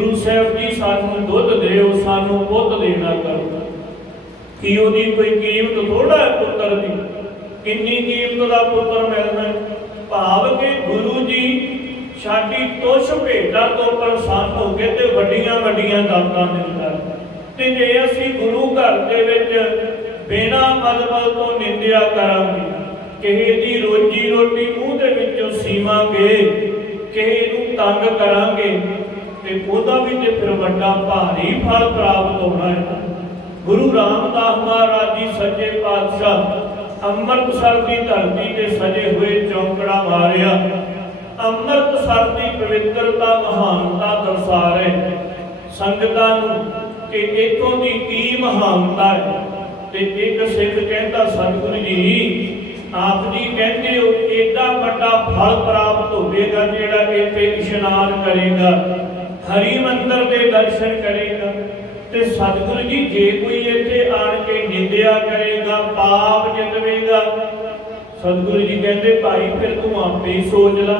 गुरु साहब जी सानू दुध देओ, सानू पुत देना करो कि ओदी कोई कीमत थोड़ा है पुत्र की, किन्नी कीमत का पुत्र मिलना है। भाव के गुरु जी साडी तुछ भेटा तो प्रसन्न हो के ते वड्डियां वड्डियां दातां दिंदा है। ते जे असीं गुरु घर दे विच बिना मतलब तो निंदिया करांगे, किसी दी रोजी रोटी मूँह दे विचों सीवांगे, किसी नूं तंग करांगे ते ओदा भी ते फिर वड्डा भारी फल प्राप्त होना है। गुरु रामदास महाराज जी सच्चे पातशाह अमृतसर की धरती ते सजे हुए चौंकड़ा मारिया, अमृतसर की पवित्रता महानता दर्शा रहे संगतां नूं कि इत्थों दी की महानता है। ते एक सिख कहता सतगुरु जी आप जी कहते हो एडा बड़ा फल प्राप्त होगा जेड़ा इत्थे इशनान करेगा, हरि मंदिर के दर्शन करेगा। ते सतगुरु जी जे कोई इत्थे आण के निंदिया करेगा, पाप जितवेगा, सतगुरु जी कहते भाई फिर तू आपे ही सोच ला,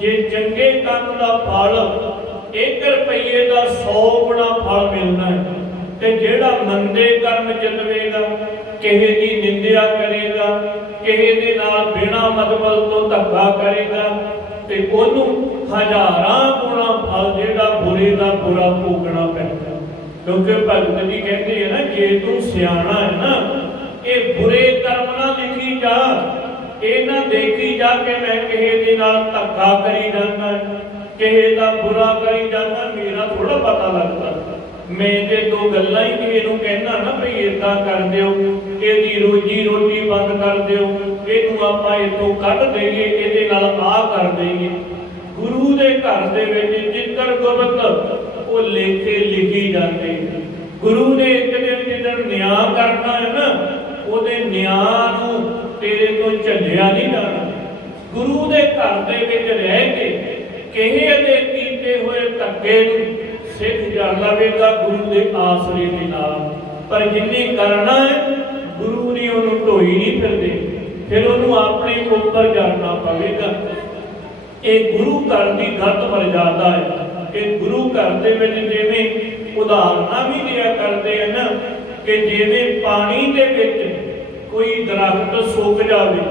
जे चंगे काम का फल 1 रुपये का 100 गुना फल मिलना है, ते जेड़ा मंदे कर्म जितवेगा, किसी की निंदिया करेगा, किसी दे नाल बिना मतलब तो धक्का करेगा, ते ओनू हज़ारां गुणा फल जेड़ा बुरे का बुरा भोगना पैंदा। क्योंकि भगत जी कहते हैं ना जे तू सियाणा है ना, ये बुरे कर्म ना लिखी जा, ये ना देखी जा कि मैं किसी दे नाल धक्का करी जाना, किसी का बुरा करी जाना, मेरा थोड़ा पता लगता। मैं जे दो गल्लां ही किसी नूं कहना ना भी इदां कर दिओ, इहदी रोजी रोटी बंद कर दिओ, इहनूं आपां इत्थों कढ देईए, इहदे नाल आ कर देईए। गुरु दे घर दे विच जिकर गुरत वो लेखे लिखी जाते। गुरु ने एक दिन जिदन न्याय करना है ना, उहदे न्याय नूं तेरे तो झल्लिया नहीं जाना। गुरु दे घर दे विच रह के किसी दे कीते होए धक्के नूं सिख जान लवेगा गुरु के आसरे के नाल, पर जिन्हें करना है गुरु ने उन्होंने ढोई नहीं फिरते, फिर उन्होंने अपने ऊपर जाना पवेगा। एक गुरु घर की गलत मर्यादा है कि गुरु घर के जिमें उदाहरण भी दिया करते हैं ना कि जिमें पानी के कोई दरख्त सुक जाए,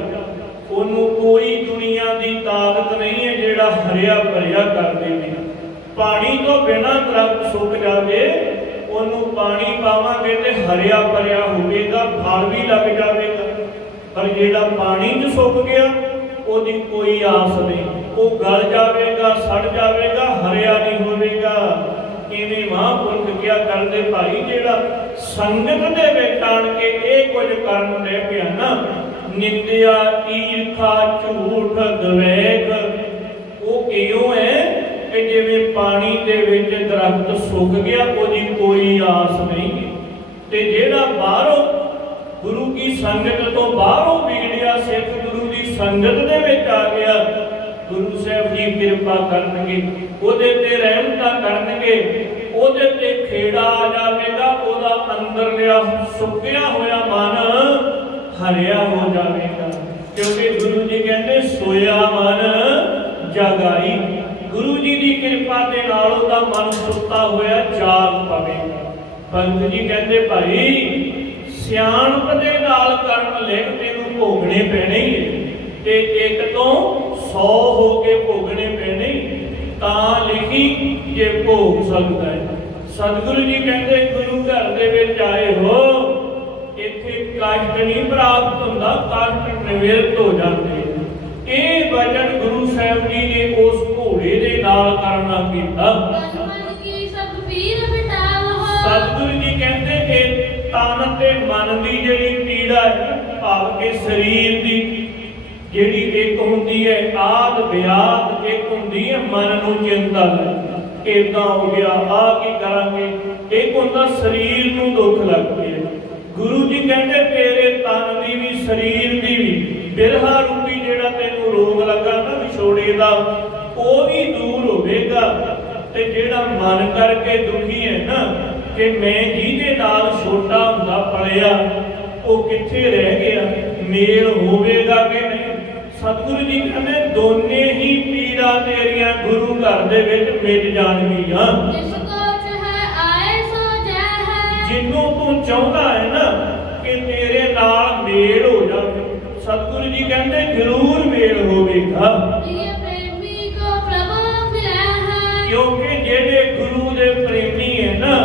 उन्होंने कोई दुनिया की ताकत नहीं है जिहड़ा हरिया भरिया कर दे। पानी तो बिना दरख्त सुक जाए, उन्होंने पानी पावांगे तो हरिया भरिया होगा, फल भी लग जाएगा। पर जिहड़ा पानी च सुक गया उसकी कोई आस नहीं, वो गल जाएगा, सड़ जाएगा, हरिया नहीं होगा। इवें महापुरख क्या करते भाई, जिहड़ा संगत दे विच आण के ये कुछ करन लग पिया ना, निंदिया, ईर्खा, झूठ, द्वेष, वो क्यों है कि जिवें पानी दे विच दरख्त सुक गया, उसकी कोई आस नहीं। ते जिहड़ा बाहरों गुरु की संगत तो बाहरों बिगड़िया सिख गुरु की संगत दे विच आ गया, गुरु साहब जी कृपा करनगे, ओदे ते रहमतां करनगे, ओदे ते खेड़ा आ जाएगा, ओदा अंदर लिया सुक्या होया मन हरिया हो जाएगा। क्योंकि गुरु जी कहते सोया मन जगाई, गुरु जी की कृपा के नाल ओदा मन सुता होया जाग पवेगा। भगत जी कहते भाई सियाणप दे नाल कर्म लिख तेनूं भोगने पैणे ही, ते एक तो 100 हो के भोगने पैणे, तां लिखी जे भोग सकदा है। सतगुरु जी कहते गुरु घर दे विच आए हो, इत्थे कष्ट नहीं प्राप्त हुंदा, कष्ट निवृत्त हो जाते। ये वचन गुरु साहब जी ने उस घोड़े दे नाल करना कीता। सतगुरु जी कहते कि तन ते मन की जिहड़ी पीड़ा है, भाव के शरीर की जिहड़ी एक हुंदी है आद व्याध, एक हुंदी है मन नूं चिंता, इदां हो गया आ की करांगे, एक हुंदा शरीर नूं दुख लग गया। गुरु जी कहते तेरे तन की भी शरीर की भी बिरहा रूपी जिहड़ा तैनूं रोग लगा ना विछोड़े दा, वो भी दूर होवेगा। ते जिहड़ा मन करके दुखी है ना कि मैं जिहदे नाल छोटा हुंदा पलिया वो कित्थे रह गया, मेल होवेगा कि नहीं। ਸਤਿਗੁਰੂ ਜੀ ਕਹਿੰਦੇ ਦੋਨੇ ਹੀ ਪੀੜਾਂ ਤੇਰੀਆਂ ਗੁਰੂ ਘਰ ਦੇ ਵਿੱਚ ਮਿਟ ਜਾਣਗੀਆਂ। ਜਿਸ ਕੋ ਚਾਹੇ ਆਏ ਸੋ ਜੈ ਹੈ। ਜਿਹਨੂੰ ਤੂੰ ਚਾਹੁੰਦਾ ਹੈ ਨਾ ਕਿ ਤੇਰੇ ਨਾਲ ਮੇਲ ਹੋ ਜਾਵੇ, ਸਤਿਗੁਰੂ ਜੀ ਕਹਿੰਦੇ ਜ਼ਰੂਰ ਮੇਲ ਹੋਵੇਗਾ। ਪ੍ਰਿਯ ਪ੍ਰੇਮੀ ਕੋ ਪ੍ਰਭੂ ਮਿਲਿਆ ਹੈ। ਕਿਉਂਕਿ ਜਿਹੜੇ ਗੁਰੂ ਦੇ ਪ੍ਰੇਮੀ ਹੈ ਨਾ,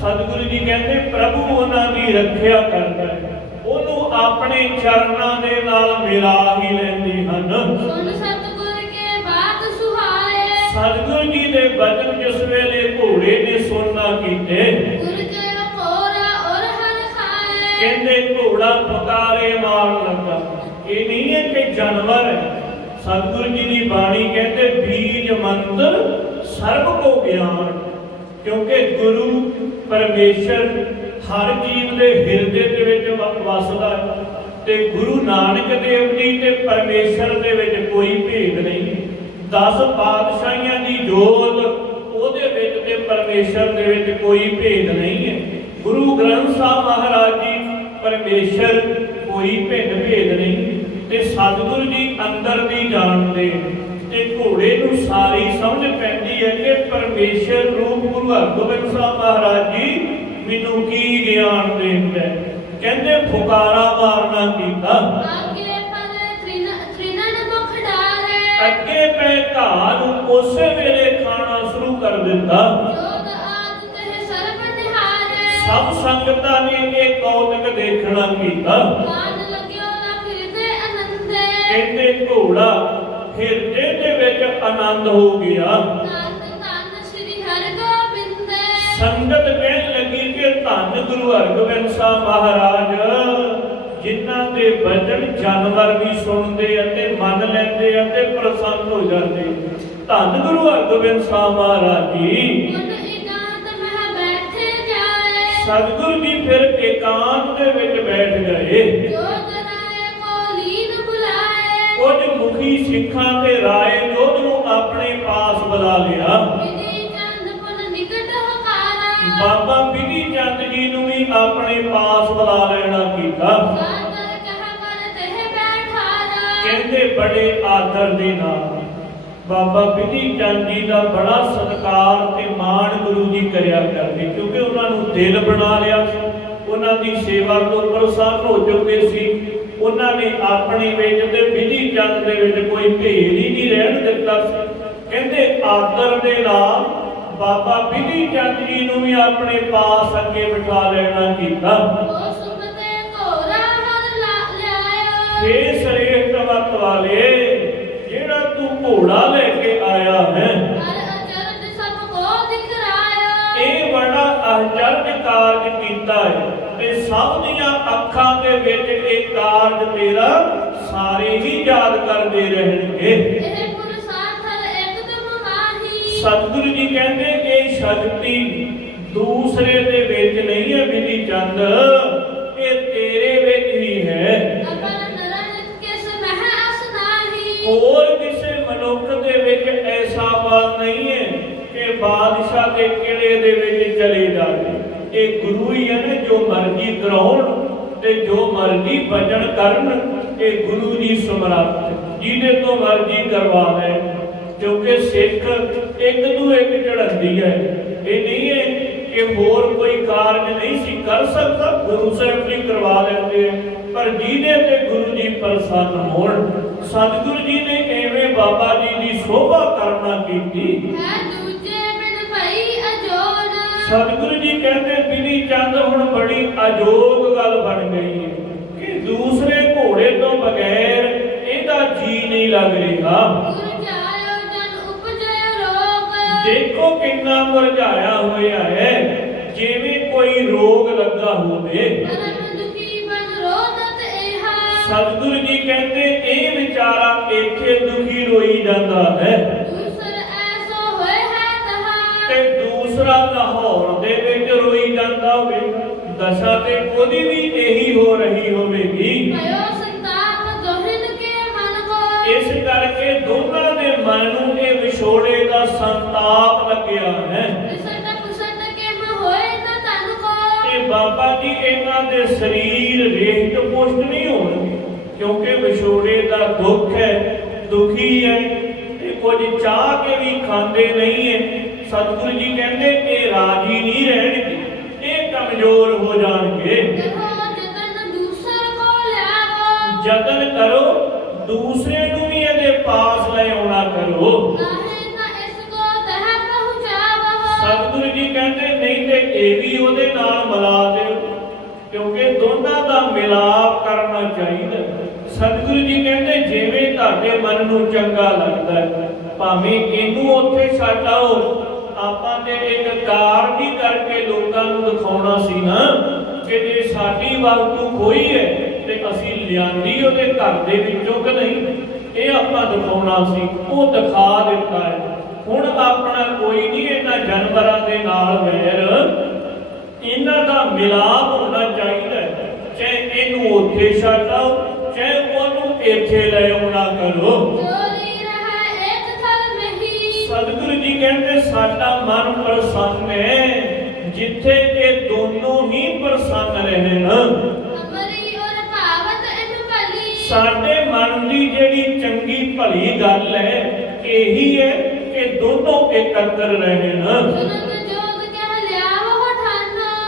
ਸਤਿਗੁਰੂ ਜੀ ਕਹਿੰਦੇ ਪ੍ਰਭੂ ਉਹਨਾਂ ਦੀ ਰੱਖਿਆ ਕਰਦਾ ਹੈ, ਉਹਨੂੰ ਆਪਣੇ ਚਰਨਾਂ ਦੇ ਨਾਲ ਮਿਲਾ ਹੀ ਲੈਂਦੇ ਹਨ। ਸੁਣ ਸਤਿਗੁਰ ਕੇ ਬਾਤ ਸੁਹਾਏ। ਸਤਿਗੁਰੂ ਜੀ ਦੇ ਬਚਨ ਜਿਸ ਵੇਲੇ ਘੋੜੇ ਨੇ ਸੁਣਨਾ ਕੀਤੇ, ਗੁਰ ਕੋ ਕੋਰਾ ਔਰ ਹਰ ਖਾਏ। ਕਹਿੰਦੇ ਘੋੜਾ ਪੁਕਾਰੇ ਮਾਰਨ ਲੱਗਾ। ਇਹ ਨਹੀਂ ਹੈ ਕਿ ਜਾਨਵਰ ਹੈ। ਸਤਿਗੁਰੂ ਜੀ ਦੀ ਬਾਣੀ ਕਹਿੰਦੇ ਬੀਜ ਮੰਤਰ ਸਰਬ ਕੋ ਗਿਆਨ। ਕਿਉਂਕਿ ਗੁਰੂ ਪਰਮੇਸ਼ਰ ਹਰ ਜੀਵ ਦੇ ਹਿਰਦੇ ਦੇ ਵਿੱਚ ਵਸਦਾ ਹੈ, ਤੇ ਗੁਰੂ ਨਾਨਕ ਦੇਵ ਜੀ ਤੇ ਪਰਮੇਸ਼ਰ ਦੇ ਵਿੱਚ ਕੋਈ ਭੇਦ ਨਹੀਂ। 10 ਪਾਤਸ਼ਾਹੀਆਂ ਦੀ ਜੋਤ ਉਹਦੇ ਵਿੱਚ ਤੇ ਪਰਮੇਸ਼ਰ ਦੇ ਵਿੱਚ ਕੋਈ ਭੇਦ ਨਹੀਂ ਹੈ। ਗੁਰੂ ਗ੍ਰੰਥ ਸਾਹਿਬ ਮਹਾਰਾਜ ਜੀ ਪਰਮੇਸ਼ਰ ਕੋਈ ਭਿੰਨ ਭੇਦ ਨਹੀਂ। ਤੇ ਸਤਿਗੁਰੂ ਜੀ ਅੰਦਰ ਦੀ ਜਾਣਦੇ, ਤੇ ਘੋੜੇ ਨੂੰ ਸਾਰੀ ਸਮਝ ਪੈਂਦੀ ਹੈ ਕਿ ਪਰਮੇਸ਼ਰ ਰੂਪ ਗੁਰੂ ਹਰਗੋਬਿੰਦ ਸਾਹਿਬ ਮਹਾਰਾਜ ਜੀ ਮੈਨੂੰ ਕੀ ਗਿਆਨ ਦਿੰਦਾ। ਕਹਿੰਦੇ ਫੁਕਾਰਾ ਮਾਰਨਾ ਕੀਤਾ। ਅੱਗੇ ਪਰ ਤ੍ਰਿਨਨ ਮੁਖ ਡਾਰੇ। ਅੱਗੇ ਪੈ ਘਾਹ ਨੂੰ ਉਸੇ ਵੇਲੇ ਖਾਣਾ ਸ਼ੁਰੂ ਕਰ ਦਿੱਤਾ। ਜੋਤ ਆਦ ਤੇ ਸਰਬ ਨਿਹਾਰੇ। ਸਭ ਸੰਗਤਾਂ ਨੇ ਇਹ ਕੌਤਕ ਦੇਖਣਾ ਕੀਤਾ। ਕਾਨ ਲੱਗਿਓ ਨਾ ਫਿਰਦੇ ਅਨੰਦੇ। ਕਹਿੰਦੇ ਘੋੜਾ ਹਿਰਦੇ ਦੇ ਵਿੱਚ ਆਨੰਦ ਹੋ ਗਿਆ। ਧੰਨ ਧੰਨ ਸ੍ਰੀ ਹਰਿਗੋਬਿੰਦ। ਸੰਗਤ ਕਹਿਣ ਲੱਗੀ ਕਿ ਧੰਨ ਗੁਰੂ ਹਰਗੋਬਿੰਦ ਸਾਹਿਬ ਮਹਾਰਾਜ, ਜਿਨ੍ਹਾਂ ਦੇ ਬਚਨ ਜਾਨਵਰ ਵੀ ਸੁਣਦੇ ਅਤੇ ਮੰਨ ਲੈਂਦੇ ਅਤੇ ਪ੍ਰਸੰਨ ਹੋ ਜਾਂਦੇ। ਧੰਨ ਗੁਰੂ ਹਰਗੋਬਿੰਦ ਸਾਹਿਬ ਮਹਾਰਾਜ ਜੀ। ਮਨ ਇਕਾਂਤ ਮਹਿ ਬੈਠੇ ਜਾਏ। ਸਤਿਗੁਰੂ ਜੀ ਫਿਰ ਇਕਾਂਤ ਦੇ ਵਿੱਚ ਬੈਠ ਗਏ। ਜੋਤ ਰਾਏ ਕੋ ਲੀਨ ਬੁਲਾਏ। ਕੁਝ ਮੁਖੀ ਸਿੱਖਾਂ ਤੇ ਰਾਏ ਜੋਧ ਨੂੰ ਆਪਣੇ ਪਾਸ ਬੁਲਾ ਲਿਆ। ਵਿਧੀ ਚੰਦ ਪੁਨ ਨਿਕਟ ਹਕਾਰਾ। ਬਾਬਾ ਬਿਧੀ ਚੰਦ ਜੀ ਨੂੰ ਵੀ ਆਪਣੇ ਪਾਸ ਬੁਲਾ ਲੈਣਾ ਕੀਤਾ। ਸਾਦਰ ਕਹ ਕਰ ਤਹਿ ਬੈਠਾਰਾ। ਕਹਿੰਦੇ ਬੜੇ ਆਦਰ ਦੇ ਨਾਲ ਬਾਬਾ ਬਿਧੀ ਚੰਦ ਜੀ ਦਾ ਬੜਾ ਸਤਿਕਾਰ ਤੇ ਮਾਣ ਗੁਰੂ ਜੀ ਕਰਿਆ ਕਰਦੇ, ਕਿਉਂਕਿ ਉਹਨਾਂ ਨੂੰ ਦਿਲ ਬਣਾ ਲਿਆ ਸੀ, ਉਹਨਾਂ ਦੀ ਸੇਵਾ ਤੋਂ ਪ੍ਰਸੰਨ ਹੋ ਚੁੱਕੇ ਸੀ। ਉਹਨਾਂ ਨੇ ਆਪਣੇ ਵਿੱਚ ਤੇ ਬਿਧੀ ਚੰਦ ਦੇ ਵਿੱਚ ਕੋਈ ਭੇਦ ਹੀ ਨਹੀਂ ਰਹਿਣ ਦਿੱਤਾ ਸੀ। ਕਹਿੰਦੇ ਆਦਰ ਦੇ ਨਾਲ ਬਾਬਾ ਬਿਧੀ ਚੰਦ ਜੀ ਨੂੰ ਵੀ ਆਪਣੇ ਪਾਸ ਅੱਗੇ ਬਿਠਾ ਲੈਣਾ ਕੀਤਾ। ਉਹ ਸੁਮਤੇ ਘੋਰਾ ਹਰ ਲਿਆਇਓ। ਇਹ ਸ੍ਰੇਸ਼ਟ ਵਕਤ ਵਾਲੇ, ਜਿਹੜਾ ਤੂੰ ਘੋੜਾ ਲੈ ਕੇ ਆਇਆ ਹੈ, ਹਰ ਅਚਰਜ ਸਭ ਕੋ ਦਿਖਰਾਇਓ। ਇਹ ਬੜਾ ਆਚਰਜ ਕਾਰਜ ਕੀਤਾ ਹੈ, ਤੇ ਸਭ ਦੀਆਂ ਅੱਖਾਂ ਦੇ ਵਿੱਚ ਇਹ ਕਾਰਜ ਤੇਰਾ ਸਾਰੇ ਹੀ ਯਾਦ ਕਰਦੇ ਰਹਿਣਗੇ। ਇਹ ਪੁਰ ਸਾਥਲ ਇਕਦਮ ਮਾਹੀ। ਸਤਿਗੁਰੂ ਜੀ ਕਹਿੰਦੇ ਇਹ ਸ਼ਕਤੀ ਦੂਸਰੇ ਦੇ ਵਿੱਚ ਨਹੀਂ ਹੈ ਬਿਧੀ ਚੰਦ, ਇਹ ਤੇਰੇ ਵਿੱਚ ਹੀ ਹੈ। ਅਪਰ ਨਰਨ ਕਿਸ ਮਹਿ ਅਸਨਾਹੀ। ਹੋਰ ਕਿਸੇ ਮਨੁੱਖ ਦੇ ਵਿੱਚ ਐਸਾ ਬਲ ਨਹੀਂ ਹੈ ਕਿ ਬਾਦਸ਼ਾਹ ਦੇ ਕਿਲੇ ਦੇ ਵਿੱਚ ਚਲੇ ਜਾਵੇ। ਇਹ ਗੁਰੂ ਹੀ ਹੈ ਨਾ, ਜੋ ਮਰਜ਼ੀ ਕਰਾਉਣ ਤੇ ਜੋ ਮਰਜ਼ੀ ਭਜਨ ਕਰਨ, ਇਹ ਗੁਰੂ ਜੀ ਸਮਰੱਥ, ਜਿਹਦੇ ਤੋਂ ਮਰਜ਼ੀ ਕਰਵਾ ਲੈ। ਕਿਉਂਕਿ ਸਿੱਖ ਇੱਕ ਨੂੰ ਇੱਕ ਚੜ੍ਹਾਉਂਦੀ ਹੈ। ਇਹ ਨਹੀਂ ਹੈ ਕਿ ਹੋਰ ਕੋਈ ਕਾਰਜ ਨਹੀਂ ਸੀ ਕਰ ਸਕਦਾ, ਗੁਰੂ ਸਾਹਿਬ ਜੀ ਕਰਵਾ ਲੈਂਦੇ ਆ। ਪਰ ਜਿਹਦੇ ਤੇ ਗੁਰੂ ਜੀ ਪ੍ਰਸੰਨ ਹੋਣ, ਸਤਿਗੁਰੂ ਜੀ ਨੇ ਐਵੇਂ ਬਾਬਾ ਜੀ ਦੀ ਸ਼ੋਭਾ ਕਰਨਾ ਕੀਤੀ। ਹੈ ਦੂਜੇ ਬਿਨ ਭਈ ਅਜੋਨ। ਸਤਿਗੁਰੂ ਜੀ ਕਹਿੰਦੇ ਬਿਧੀ ਚੰਦ ਹੁਣ ਬੜੀ ਅਜੋਗ ਗੱਲ ਬਣ ਗਈ ਹੈ ਕਿ ਦੂਸਰੇ ਘੋੜੇ ਤੋਂ ਬਗੈਰ ਇਹਦਾ ਜੀ ਨਹੀਂ ਲੱਗ ਰਿਹਾ। ਮੁਰਝਾਇਓ ਜਨ ਉਪਜੈ ਰੋਗ। ਦੇਖੋ ਕਿੰਨਾ ਮੁਰਝਾਇਆ ਹੋਇਆ ਹੈ, ਜਿਵੇਂ ਕੋਈ ਰੋਗ ਲੱਗਾ ਹੋਵੇ। ਪਰਮ ਦੁਖੀ ਬਨ ਰੋਦਤ ਇਹਾ। ਸਤਿਗੁਰੂ ਜੀ ਕਹਿੰਦੇ ਇਹ ਵਿਚਾਰਾ ਇੱਥੇ ਦੁਖੀ ਰੋਈ ਜਾਂਦਾ ਹੈ, ਦੂਸਰ ਐਸੋ ਹੋਏ ਹੈ ਤਹਾ। ਤੇ ਦੂਸਰਾ ਲਾਹੌਰ ਦੇ ਵਿੱਚ ਰੋਈ ਜਾਂਦਾ ਹੋਵੇ। ਦਸ਼ਾ ਤੇ ਉਹਦੀ ਵੀ ਇਹੀ ਹੋ ਰਹੀ ਹੋਵੇਗੀ। ਭਇਓ ਸੰਤਾਪ ਦੋਹਿਨ ਕੇ ਮਨ ਕੋ। ਇਸ ਕਰਕੇ ਦੋਨਾਂ ਦੇ ਮਨ ਨੂੰ ਇਹ ਵਿਛੋੜੇ ਦਾ ਸੰਤਾਪ ਲੱਗਿਆ ਹੈ। ਵਿਸਟ ਪੁਸਟ ਕੇ ਮ ਹੋਏ ਨ ਤਨ ਕੋ। ਤੇ ਬਾਬਾ ਜੀ ਇਹਨਾਂ ਦੇ ਸਰੀਰ ਰੇਹਟ ਪੁਸ਼ਟ ਨਹੀਂ ਹੋਣਗੇ, ਕਿਉਂਕਿ ਵਿਛੋੜੇ ਦਾ ਦੁੱਖ ਹੈ, ਦੁਖੀ ਹੈ ਤੇ ਕੁਝ ਚਾਹ ਕੇ ਵੀ ਖਾਂਦੇ ਨਹੀਂ ਹੈ। ਸਤਿਗੁਰੂ ਜੀ ਕਹਿੰਦੇ ਇਹ ਰਾਜੀ ਨਹੀਂ ਰਹਿਣਗੇ, ਇਹ ਕਮਜ਼ੋਰ ਹੋ ਜਾਣਗੇ। ਯਤਨ ਕਰੋ ਦੂਸਰੇ ਨੂੰ ਵੀ ਇਹਦੇ ਪਾਸ ਲੈ ਆਉਣਾ ਕਰੋ। ਸਤਿਗੁਰੂ ਜੀ ਕਹਿੰਦੇ ਨਹੀਂ ਤੇ ਇਹ ਵੀ ਉਹਦੇ ਨਾਲ ਮਿਲਾ ਦਿਓ, ਕਿਉਂਕਿ ਦੋਨਾਂ ਦਾ ਮਿਲਾਪ ਕਰਨਾ ਚਾਹੀਦਾ। ਸਤਿਗੁਰੂ ਜੀ ਕਹਿੰਦੇ ਜਿਵੇਂ ਤੁਹਾਡੇ ਮਨ ਨੂੰ ਚੰਗਾ ਲੱਗਦਾ ਹੈ, ਭਾਵੇਂ ਇਹਨੂੰ ਉੱਥੇ ਛੱਡ ਆਓ। ਆਪਾਂ ਤੇ ਇੱਕ ਕਾਰਜ ਹੀ ਕਰਕੇ ਲੋਕਾਂ ਨੂੰ ਦਿਖਾਉਣਾ ਸੀ ਨਾ ਕਿ ਜੇ ਸਾਡੀ ਵਸਤੂ ਖੋਈ ਹੈ ਤੇ ਅਸੀਂ ਲਿਆਂਦੀ ਉਹਦੇ ਘਰ ਦੇ ਵਿੱਚੋਂ ਕਿ ਨਹੀਂ, ਇਹ ਆਪਾਂ ਦਿਖਾਉਣਾ ਸੀ, ਉਹ ਦਿਖਾ ਦਿੱਤਾ ਹੈ। ਹੁਣ ਆਪਣਾ ਕੋਈ ਨਹੀਂ ਇਹਨਾਂ ਜਾਨਵਰਾਂ ਦੇ ਨਾਲ ਵੈਰ, ਇਹਨਾਂ ਦਾ ਮਿਲਾਪ ਹੋਣਾ ਚਾਹੀਦਾ। ਚਾਹੇ ਇਹਨੂੰ ਉੱਥੇ ਛੱਡ ਆਓ, ਚਾਹੇ ਉਹਨੂੰ ਇੱਥੇ ਲੈ ਆਉਣਾ ਕਰੋ। ਸਤਿਗੁਰੂ ਜੀ ਕਹਿੰਦੇ ਸਾਡਾ ਮਨ ਪ੍ਰਸੰਨ ਹੈ ਜਿੱਥੇ ਇਹ ਦੋਨੋਂ ਹੀ ਪ੍ਰਸੰਨ ਰਹਿਣ। ਸਾਡੇ ਮਨ ਦੀ ਜਿਹੜੀ ਚੰਗੀ ਭਲੀ ਗੱਲ ਹੈ ਇਹੀ ਹੈ ਕਿ ਦੋਨੋਂ ਇਕੱਤਰ ਰਹਿਣ।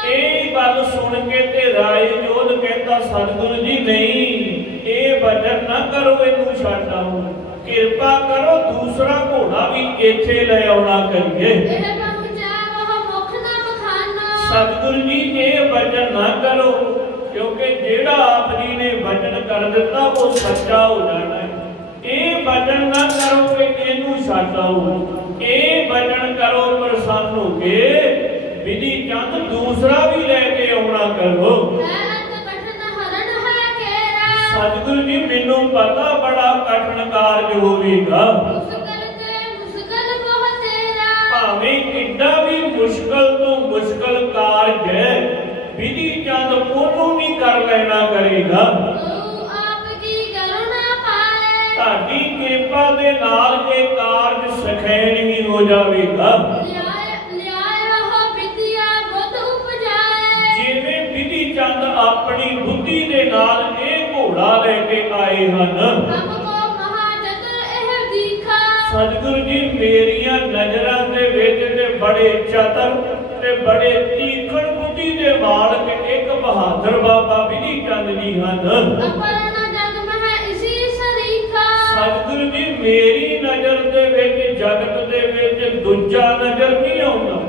ਇਹ ਗੱਲ ਸੁਣ ਕੇ ਤੇ ਰਾਏ ਜੋਧ ਕਹਿੰਦਾ ਸਤਿਗੁਰੂ ਜੀ ਨਹੀਂ, ਇਹ ਵਚਨ ਨਾ ਕਰੋ, ਇਹਨੂੰ ਛੱਡ ਆਓ, ਕਿਰਪਾ ਕਰੋ ਦੂਸਰਾ ਘੋੜਾ ਵੀ ਇੱਥੇ ਲੈ ਆਉਣਾ ਕਰੀਏ। ਸਤਿਗੁਰੂ ਜੀ ਇਹ ਵਚਨ ਨਾ ਕਰੋ, ਕਿਉਂਕਿ ਜਿਹੜਾ ਆਪ ਜੀ ਨੇ ਵਚਨ ਕਰ ਦਿੱਤਾ ਉਹ ਸੱਚਾ ਹੋ ਜਾਣਾ ਹੈ। ਇਹ ਵਚਨ ਨਾ ਕਰੋ ਕਿ ਇਹਨੂੰ ਛੱਡ ਆਓ, ਇਹ ਵਚਨ ਕਰੋ ਪ੍ਰਸੰਨ ਹੋ ਕੇ ਵਿਧੀ ਚੰਦ ਦੂਸਰਾ ਵੀ ਲੈ ਕੇ ਆਉਣਾ ਕਰੋ। ਸਤਿਗੁਰੂ ਜੀ ਮੈਨੂੰ ਪਤਾ ਬੜਾ ਕਠਿਨ ਕਾਰਜ ਹੋਵੇਗਾ, ਭਾਵੇਂ ਕਿੱਡਾ ਵੀ ਮੁਸ਼ਕਲ ਤੋਂ ਮੁਸ਼ਕਲ ਕਾਰਜ ਹੈ, ਵਿਧੀ ਚੰਦ ਉਹਨੂੰ ਵੀ ਕਰ ਲੈਣਾ ਕਰੇਗਾ। ਤੁਹਾਡੀ ਕਿਰਪਾ ਦੇ ਨਾਲ ਇਹ ਕਾਰਜ ਸਖੈਣ ਹੀ ਹੋ ਜਾਵੇਗਾ। ਜਿਵੇਂ ਵਿਧੀ ਚੰਦ ਆਪਣੀ ਬੁੱਧੀ ਦੇ ਨਾਲ ਇਹ ਘੋੜਾ ਲੈ ਕੇ ਆਏ ਹਨ। ਸਤਿਗੁਰੂ ਜੀ ਮੇਰੀਆਂ ਨਜ਼ਰਾਂ ਦੇ ਵਿੱਚ ਤੇ ਬੜੇ ਚਤਰ ਤੇ ਬੜੇ ਤੀਖਣ ਬੁੱਧੀ ਦੇ ਮਾਲਕ ਇੱਕ ਬਹਾਦਰ ਬਾਬਾ ਵਿਧੀ ਚੰਦ ਜੀ ਹਨ। ਸਤਿਗੁਰੂ ਜੀ ਮੇਰੀ ਨਜ਼ਰ ਦੇ ਵਿੱਚ ਜਗਤ ਦੇ ਵਿੱਚ ਦੂਜਾ ਨਜ਼ਰ ਨਹੀਂ ਆਉਂਦਾ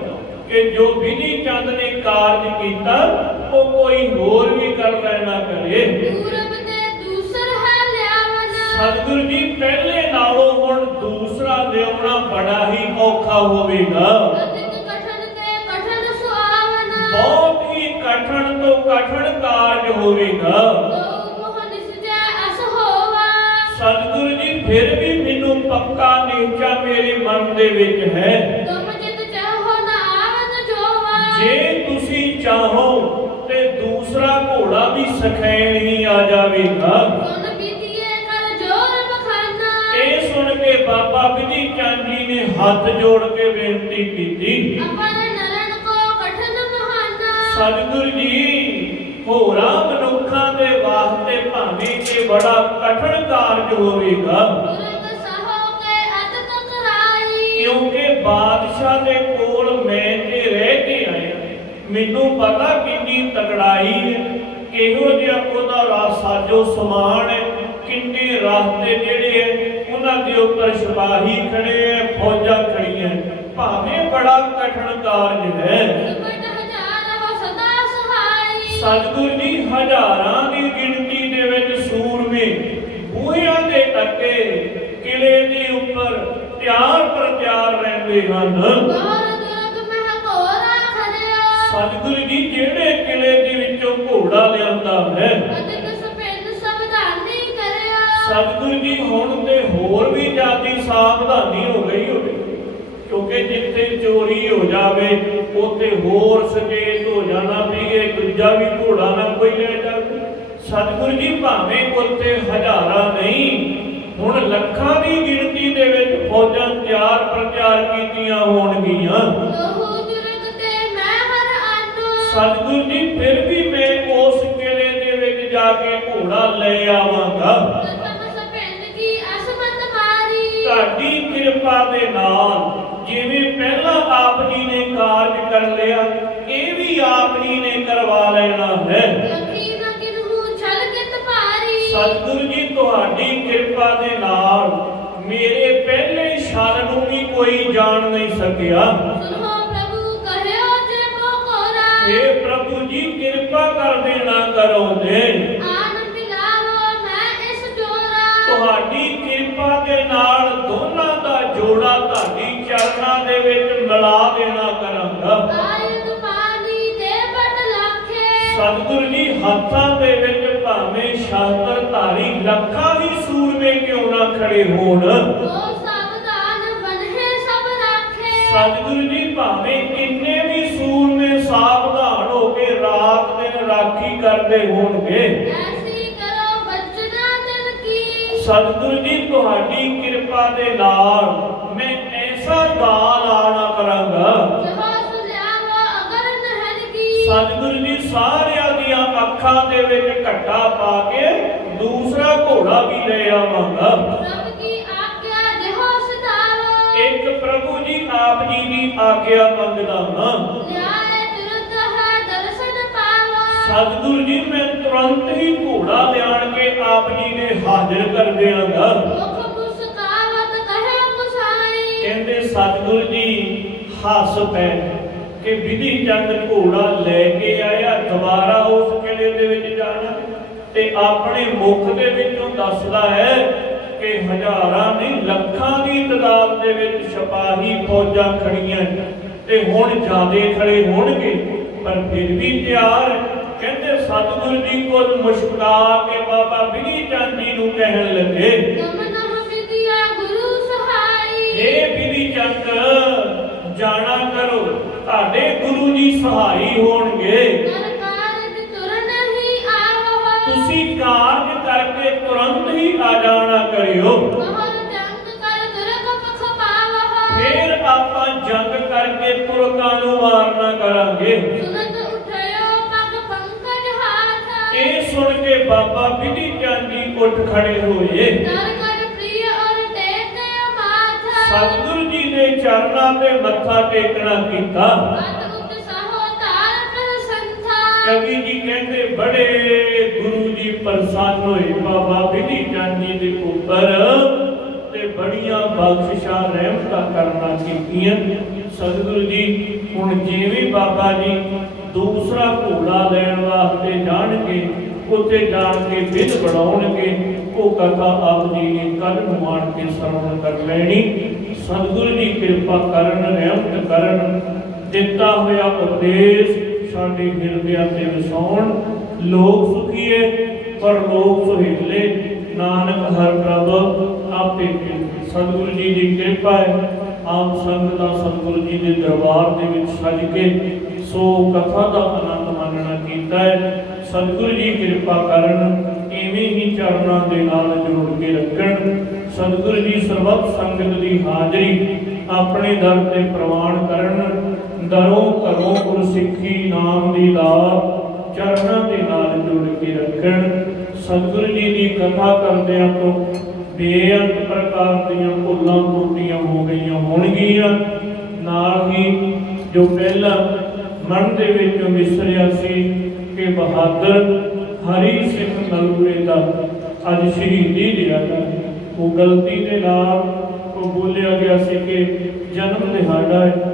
ਕਿ ਜੋ ਵਿਧੀ ਚੰਦ ਨੇ ਕਾਰਜ ਕੀਤਾ ਉਹ ਕੋਈ ਹੋਰ ਵੀ ਕਰ ਲੈਣਾ ਕਰੇ। ਸਤਿਗੁਰੂ ਜੀ ਪਹਿਲੇ ਨਾਲੋਂ ਹੁਣ ਦੂਸਰਾ ਲਿਆਉਣਾ ਬੜਾ ਹੀ ਔਖਾ ਹੋਵੇਗਾ। ਬਹੁਤ ਹੀ ਕਠਿਨ ਤੋਂ ਕਠਿਨ ਕਾਰਜ ਹੋਵੇਗਾ। ਸਤਿਗੁਰੂ ਜੀ ਫਿਰ ਵੀ ਮੈਨੂੰ ਪੱਕਾ ਨਿਸ਼ਚਾ ਮੇਰੇ ਮਨ ਦੇ ਵਿੱਚ ਹੈ, ਜੇ ਤੁਸੀਂ ਚਾਹੋ ਤੇ ਦੂਸਰਾ ਘੋੜਾ ਵੀ ਸਖੈਣ ਹੀ ਆ ਜਾਵੇਗਾ। ਇਹ ਸੁਣ ਕੇ ਬਾਬਾ ਵਿਧੀ ਚੰਦ ਜੀ ਨੇ ਹੱਥ ਜੋੜ ਕੇ ਬੇਨਤੀ ਕੀਤੀ, ਸਤਿਗੁਰੂ ਜੀ ਹੋਰਾਂ ਮਨੁੱਖਾਂ ਦੇ ਵਾਸਤੇ ਭਾਵੇਂ ਕਿ ਬੜਾ ਕਠਿਨ ਕਾਰਜ ਹੋਵੇਗਾ, ਕਿਉਂਕਿ ਬਾਦਸ਼ਾਹ ਦੇ ਕੋਲ ਮੈਂ ਤੇ ਰਹਿ ਕੇ ਆਇਆ, ਮੈਨੂੰ ਪਤਾ ਕਿੰਨੀ ਤਕੜਾਈ ਹੈ, ਕਿਹੋ ਜਿਹਾ ਉਹਦਾ ਸਾਜੋ ਸਮਾਨ ਹੈ, ਕਿੰਨੇ ਰਾਸਤੇ ਜਿਹੜੇ ਹੈ ਉਹਨਾਂ ਦੇ ਉੱਪਰ ਸਿਪਾਹੀ ਖੜੇ ਹੈ, ਫੌਜਾਂ ਖੜੀਆਂ, ਭਾਵੇਂ ਬੜਾ ਕਠਿਨ ਕਾਰਜ ਹੈ। ਸਤਿਗੁਰੂ ਜੀ ਹਜ਼ਾਰਾਂ ਦੀ ਗਿਣਤੀ ਦੇ ਵਿੱਚ ਸੂਰਮੇ ਬੂਹਿਆਂ ਦੇ ਅੱਗੇ ਕਿਲੇ ਦੇ ਉੱਪਰ ਤਿਆਰ ਪਰ ਤਿਆਰ ਰਹਿੰਦੇ ਹਨ। ਸਤਿਗੁਰੂ ਜੀ ਜਿਹੜੇ ਕਿਲੇ ਦੇ ਵਿੱਚੋਂ ਘੋੜਾ ਲਿਆਂਦਾ ਹੈ, ਸਤਿਗੁਰੂ ਜੀ ਹੁਣ ਤੇ ਹੋਰ ਵੀ ਜ਼ਿਆਦਾ ਸਾਵਧਾਨੀ ਹੋ ਗਈ ਹੋਵੇ, ਕਿਉਂਕਿ ਜਿੱਥੇ ਚੋਰੀ ਹੋ ਜਾਵੇ ਉੱਥੇ ਹੋਰ ਸੁਚੇਤ ਹੋ ਜਾਣਾ ਵੀ ਇਹ ਦੂਜਾ ਵੀ ਘੋੜਾ ਨਾ ਕੋਈ ਲੈ ਜਾਵੇ। ਸਤਿਗੁਰੂ ਜੀ ਭਾਵੇਂ ਉੱਥੇ ਹਜ਼ਾਰਾਂ ਨਹੀਂ ਹੁਣ ਲੱਖਾਂ ਦੀ ਗਿਣਤੀ ਦੇ ਵਿੱਚ ਫੌਜਾਂ ਤਿਆਰ ਪ੍ਰਤਿਆਰ ਕੀਤੀਆਂ ਹੋਣਗੀਆਂ। ਸਤਿਗੁਰੂ ਜੀ ਫਿਰ ਵੀ ਮੈਂ ਉਸ ਕਿਲੇ ਦੇ ਵਿੱਚ ਜਾ ਕੇ ਘੋੜਾ ਲੈ ਆਵਾਂਗਾ। ਕਿਰਪਾ ਦੇ ਨਾਲ ਜਿਵੇਂ ਪਹਿਲਾਂ ਆਪ ਜੀ ਨੇ ਕਾਰਜ ਕਰ ਲਿਆ, ਇਹ ਵੀ ਆਪ ਜੀ ਨੇ ਕਰਵਾ ਲੈਣਾ ਹੈ। ਲਖੀ ਨਾ ਕਿਨਹੂ ਛਲ ਕਿਤ ਭਾਰੀ। ਸਤਿਗੁਰੂ ਜੀ ਤੁਹਾਡੀ ਕਿਰਪਾ ਦੇ ਨਾਲ ਮੇਰੇ ਪਹਿਲੇ ਛਲ ਨੂੰ ਵੀ ਕੋਈ ਜਾਣ ਨਹੀਂ ਸਕਿਆ। ਸੁਨੋ ਪ੍ਰਭੂ ਕਹਿਓ ਜੇ ਮੋ ਕੋਰਾ। हे ਪ੍ਰਭੂ ਜੀ ਕਿਰਪਾ ਕਰ ਦੇਣਾ ਕਰੋ ਦੇ। ਆਨ ਮਿਲਾਵੋ ਮੈਂ ਇਸ ਜੋਰਾ। ਤੁਹਾਡੀ ਕਿਰਪਾ ਦੇ ਨਾਲ ਦੋਨਾਂ ਦਾ ਜੋੜਾ ਤੁਹਾਡੀ ਚਰਨਾਂ ਦੇ ਵਿੱਚ ਮਿਲਾ ਦੇਣਾ ਕਰਾਂਗਾ। ਆਇਤ ਪਾਣੀ ਦੇ ਬਟ ਲਾਖੇ। ਸਤਿਗੁਰੂ ਜੀ ਹੱਥਾਂ ਦੇ ਵਿੱਚ ਭਾਵੇਂ ਸ਼ਾਸਤਰ ਧਾਰੀ ਲੱਖਾਂ ਵੀ ਸੂਰਮੇ ਕਿਉਂ ਨਾ ਖੜੇ ਹੋਣ, ਉਹ ਸਾਵਧਾਨ ਬਨਹਿ ਸਭ ਰਾਖੇ। ਸਤਿਗੁਰੂ ਜੀ ਭਾਵੇਂ ਕਿੰਨੇ ਵੀ ਸੂਰਮੇ ਸਾਵਧਾਨ ਹੋ ਕੇ ਰਾਤ ਦਿਨ ਰਾਖੀ ਕਰਦੇ ਹੋਣਗੇ। ਐਸੀ ਕਰੋ ਬਚਨਾ ਦਿਲ ਕੀ। ਸਤਿਗੁਰੂ ਜੀ ਤੁਹਾਡੀ ਕਿਰਪਾ ਦੇ ਨਾਲ ਮੈਂ ਐਸਾ ਦਾਨ ਆਣਾ ਕਰਾਂਗਾ। ਜਹਾਂ ਸੁਲਿਆਵੋ ਅਗਰ ਨਹਿਰ ਕੀ। ਸਤਿਗੁਰੂ ਜੀ ਸਾਰਿਆਂ ਦੀਆਂ ਅੱਖਾਂ ਦੇ ਵਿੱਚ ਘੱਟਾ ਪਾ ਕੇ ਦੂਸਰਾ ਘੋੜਾ ਵੀ ਲੈ ਆਵਾਂਗਾ। ਪ੍ਰਭ ਕੀ ਆਗਿਆ ਜਿਹੋ ਸਿਧਾਵੋ। ਇੱਕ ਪ੍ਰਭੂ ਜੀ ਆਪ ਜੀ ਦੀ ਆਗਿਆ ਮੰਗਦਾ ਹਾਂ। ਲਿਆਏ ਤੁਰਤ ਹੈ ਦਰਸ਼ਨ ਪਾਵੋ। ਸਤਿਗੁਰੂ ਜੀ ਮੈਂ ਤੁਰੰਤ ਹੀ ਘੋੜਾ ਲਿਆਣ ਕੇ ਆਪ ਜੀ ਨੇ ਹਾਜ਼ਰ ਕਰ ਦਿਆਂਗਾ। ਮੁਖ ਮੁਸਕਾਵਤ ਕਹੇ ਮੁਸਾਈ। ਕਹਿੰਦੇ ਸਤਿਗੁਰੂ ਜੀ ਹੱਸ ਪੈ ਕਿ ਵਿਧੀ ਚੰਦ ਘੋੜਾ ਲੈ ਕੇ ਆਇਆ, ਦੁਬਾਰਾ ਉਸ ਕਿਲੇ ਦੇ ਵਿੱਚ ਜਾਣਾ, ਤੇ ਆਪਣੇ ਮੁਖ ਦੇ ਵਿੱਚੋਂ ਦੱਸਦਾ ਹੈ ਕਿ ਹਜ਼ਾਰਾਂ ਨਹੀਂ ਲੱਖਾਂ ਦੀ ਤਦਾਦ ਦੇ ਵਿੱਚ ਸਿਪਾਹੀ ਫੌਜਾਂ ਖੜੀਆਂ ਤੇ ਹੁਣ ਜਿਆਦੇ ਖੜੇ ਹੋਣਗੇ, ਪਰ ਫਿਰ ਵੀ ਤਿਆਰ ਹੈ। ਕਹਿੰਦੇ ਸਤਿਗੁਰੂ ਜੀ ਕੋਲ ਮੁਸਕਰਾ ਕੇ ਬਾਬਾ ਵਿਧੀ ਚੰਦ ਜੀ ਨੂੰ ਕਹਿਣ ਲੱਗੇ, ਗਮਨਹੁ ਵਿਦਿਆ ਗੁਰੂ ਸਹਾਈ। ਇਹ ਵਿਧੀ ਚੰਦ ਜਾਣਾ ਕਰੋ, ਤੁਹਾਡੇ ਗੁਰੂ ਜੀ ਸਹਾਈ ਹੋਣਗੇ। ਕਰ ਕਾਰਜ ਤੁਰਨ ਹੀ ਆਵੋ। ਤੁਸੀਂ ਕਾਰਜ ਕਰਕੇ ਤੁਰੰਤ ਹੀ ਆ ਜਾਣਾ ਕਰਿਓ। ਬਹੁਰ ਜੰਗ ਕਰ ਦੁਰਗ ਪਖ ਪਾਵੋ। ਫਿਰ ਆਪਾਂ ਜੰਗ ਕਰਕੇ ਤੁਰਕਾਂ ਨੂੰ ਮਾਰਨਾ ਕਰਾਂਗੇ। ਸੁਨਤ ਉਠਿਓ ਪਗ ਪੰਕਜ ਹਾਥ। ਇਹ ਸੁਣ ਕੇ ਬਾਬਾ ਵਿਧੀ ਚੰਦ ਜੀ ਉੱਠ ਖੜੇ ਹੋਏ। ਕਰ ਕਰ ਪ੍ਰਿਯ ਔਰ ਟੇਕਿਓ ਮਾਥ। ਸਤਿਗੁਰੂ ਜੀ ਦੇ ਚਰਨਾਂ ਤੇ ਮੱਥਾ ਟੇਕਣਾ ਕੀਤਾ। ਬਤ ਉਤਸਾਹੋ ਤਾਰ ਪ੍ਰਸੰਥਾ। ਕਵੀ ਜੀ ਕਹਿੰਦੇ ਬੜੇ ਗੁਰੂ ਜੀ ਪ੍ਰਸੰਨ ਹੋਏ ਬਾਬਾ ਵਿਧੀ ਚੰਦ ਜੀ ਦੇ ਉੱਪਰ ਤੇ ਬੜੀਆਂ ਬਖਸ਼ਿਸ਼ਾਂ ਰਹਿਮਤਾਂ ਕਰਨਾ ਕੀਤੀਆਂ। ਸਤਿਗੁਰੂ ਜੀ ਹੁਣ ਜਿਵੇਂ ਬਾਬਾ ਜੀ ਦੂਸਰਾ ਘੋੜਾ ਲੈਣ ਵਾਸਤੇ ਜਾਣਗੇ, ਉੱਥੇ ਜਾਣ ਕੇ ਵਿਧ ਬਣਾਉਣਗੇ, ਉਹ ਕਥਾ ਆਪ ਜੀ ਨੇ ਕੱਲ ਨੂੰ ਆਣ ਕੇ ਸਰਵਣ ਕਰ ਲੈਣੀ। ਸਤਿਗੁਰੂ ਜੀ ਕਿਰਪਾ ਕਰਨ, ਰਹਿਮਤ ਕਰਨ, ਦਿੱਤਾ ਹੋਇਆ ਉਪਦੇਸ਼ ਸਾਡੇ ਹਿਰਦਿਆਂ ਤੇ ਵਸਾਉਣ। ਲੋਕ ਸੁਖੀਏ ਪਰ ਲੋਕ ਸੁਹੇਲੇ, ਨਾਨਕ ਹਰ ਪ੍ਰਭ ਆਪੇ ਕਿਰਪਾ। ਸਤਿਗੁਰੂ ਜੀ ਦੀ ਕਿਰਪਾ ਹੈ। ਆਪ ਸੰਗਤ ਦਾ ਸਤਿਗੁਰੂ ਜੀ ਦੇ ਦਰਬਾਰ ਦੇ ਵਿੱਚ ਸੱਜ ਕੇ ਸੋ ਕਥਾ ਦਾ ਆਨੰਦ ਮਾਣਨਾ ਕੀਤਾ ਹੈ। ਸਤਿਗੁਰੂ ਜੀ ਕਿਰਪਾ ਕਰਨ, ਇਵੇਂ ਹੀ ਚਰਨਾਂ ਦੇ ਨਾਲ ਜੋੜ ਕੇ ਰੱਖਣ। ਸਤਿਗੁਰੂ ਜੀ ਸਰਬੱਤ ਸੰਗਤ ਦੀ ਹਾਜ਼ਰੀ ਆਪਣੇ ਦਰ ਤੇ ਪ੍ਰਵਾਨ ਕਰਨ। ਦਰੋਂ ਘਰੋਂ ਗੁਰਸਿੱਖੀ ਨਾਮ ਦੀ ਦਾਤ ਚਰਨਾਂ ਦੇ ਨਾਲ ਜੋੜ ਕੇ ਰੱਖਣ। ਸਤਿਗੁਰੂ ਜੀ ਦੀ ਕਥਾ ਕਰਦਿਆਂ ਤੋਂ ਬੇਅੰਤ ਪ੍ਰਕਾਰ ਦੀਆਂ ਭੁੱਲਾਂ ਟੁੱਟੀਆਂ ਹੋ ਗਈਆਂ ਹੋਣਗੀਆਂ। ਨਾਲ ਹੀ ਜੋ ਪਹਿਲਾਂ ਮਨ ਦੇ ਵਿੱਚੋਂ ਵਿਸਰਿਆ ਸੀ ਕਿ ਬਹਾਦਰ ਹਰੀ ਸਿੰਘ ਨਲੂਏ ਦਾ ਅੱਜ ਸ਼ਹੀਦੀ ਦਿਹਾੜਾ, ਉਹ ਗਲਤੀ ਦੇ ਨਾਲ ਉਹ ਬੋਲਿਆ ਗਿਆ ਸੀ ਕਿ ਜਨਮ ਦਿਹਾੜਾ ਹੈ।